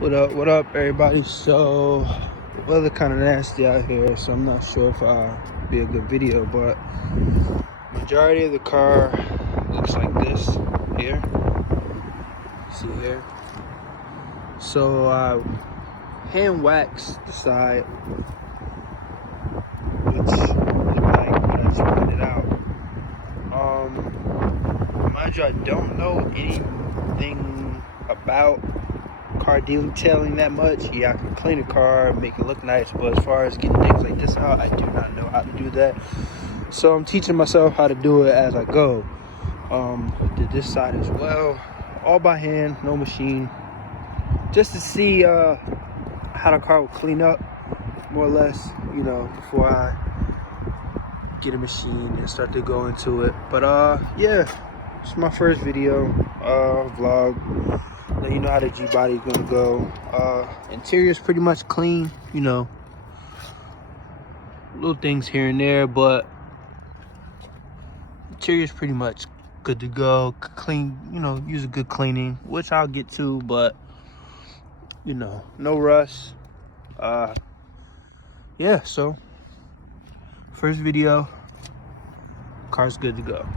What up, everybody? So, weather kind of nasty out here, so I'm not sure if I'll be a good video, but majority of the car looks like this here. See here? So, I hand waxed the side, which looked like what I just pointed out. Mind you, I don't know anything about car detailing that much. Yeah, I can clean a car, make it look nice, but as far as getting things like this out, I do not know how to do that. So I'm teaching myself how to do it as I go. Did this side as well, all by hand, no machine, just to see how the car will clean up, more or less, you know, before I get a machine and start to go into it. But yeah, it's my first video vlog. Let you know how the G-body is gonna go. Interior is pretty much clean, you know, little things here and there, but interior is pretty much good to go. Clean, you know, use a good cleaning, which I'll get to, but you know, no rust. Yeah, so first video, car's good to go.